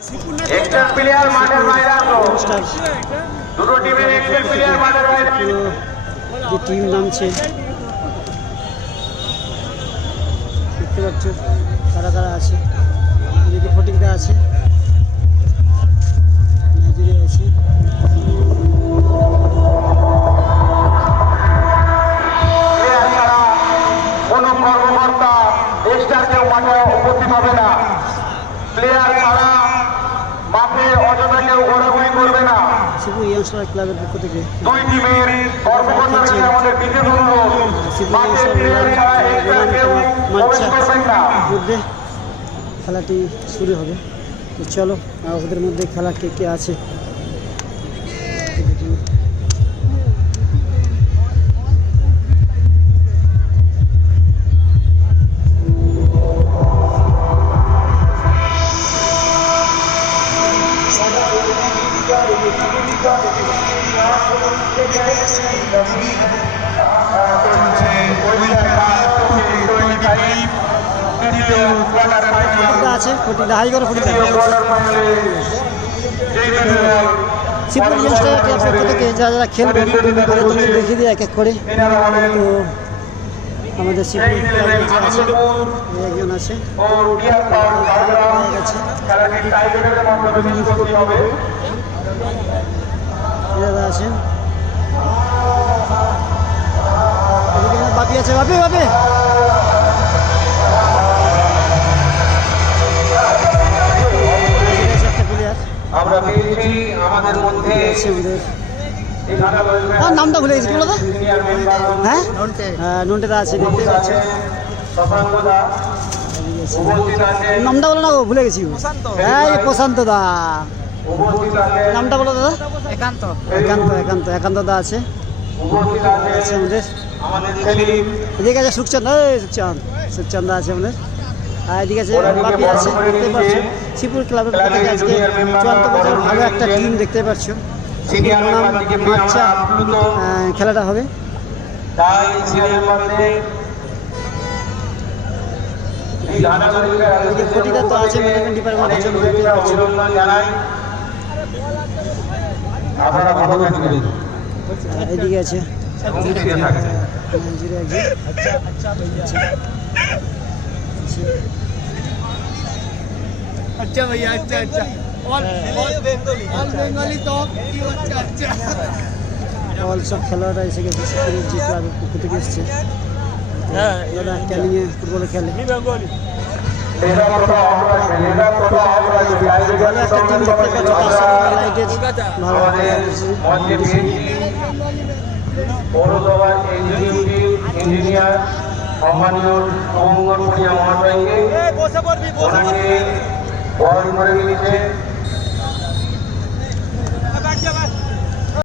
Excel player মাঠের বাইরে আসো। দুটো টিমের এক্সেল প্লেয়ার মাঠের বাইরে। যে টিম নামছে দেখতে পাচ্ছ কারা কারা আছে। এদিকে ফটিকটা আছে, নাইজেরিয়া আছে। কোন কর্মকর্তা এক্সট্রা কেউ মাঠে উপস্থিত হবে না। প্লেয়ার ছাড়া মাঠে অযথা কেউ ঘোরাঘুরি করবে না। শিবু ইয়াংস্টার ক্লাবের পক্ষ থেকে দুই টিমের কর্মকর্তাকে আমাদের বিশেষ অনুরোধ, মাঠে প্লেয়ার ছাড়া এক্সট্রা কেউ প্রবেশ করবেন না। মধ্যে খেলাটি শুরু হবে। তো চলো ওদের মধ্যে খেলা কে কে আছে আছে। ফটিকটা হাই করো, ফটিকটা শিবপুর ইয়াংস্টার ক্লাবের পক্ষ থেকে যারা যারা খেলবে তাদের দেখিয়ে দিয়ে এক এক করে। তো আমাদের শিবপুর ক্লাবের যে আছে একজন আছে, দাদা আছেন, বাপি আছে, বাপি বাপি আমরা পেয়েছি আমাদের মধ্যে নামটা ভুলে গেছি বলো তো। হ্যাঁ নন্টেদা আছে, দেখতে পাচ্ছি নামটা বলো না, ও ভুলে গেছি। হ্যাঁ প্রশান্ত দা, নামটা বলো দাদা। একান্ত একান্ত একান্ত একান্ত দা আছে আমাদের। এদিকে আছে সুখচাঁদ, সুখচাঁদ দা আছে আমাদের। আর এদিকে আছে বাপি আছে, দেখতে পাচ্ছ শিবপুর ক্লাবের পক্ষ থেকে আজকে 54 বছর ভালো একটা টিম দেখতে পাচ্ছ। খেলাটা হবে। ফটিকটা তো আছে ম্যানেজমেন্ট ডিপার্টমেন্টের জন্য, দেখতে পাচ্ছ। এদিকে আছে अच्छा भैया, अच्छा अच्छा। और बंगाली तो अच्छा अच्छा। অল সব খেলোয়াড়রা এসে গেছে শিবপুরের যে ক্লাবের পক্ষ থেকে এসছে। দাদা ক্যালিংয়ে ফুটবলে খেলে, ভালো একটা টিম দেখতে পাচ্ছ। ভালো পৌরসভার ইঞ্জিনিয়ার সম্মানীয় সমঙ্গল মহাশয়কে ওনাকে বরণ করে নিয়েছে।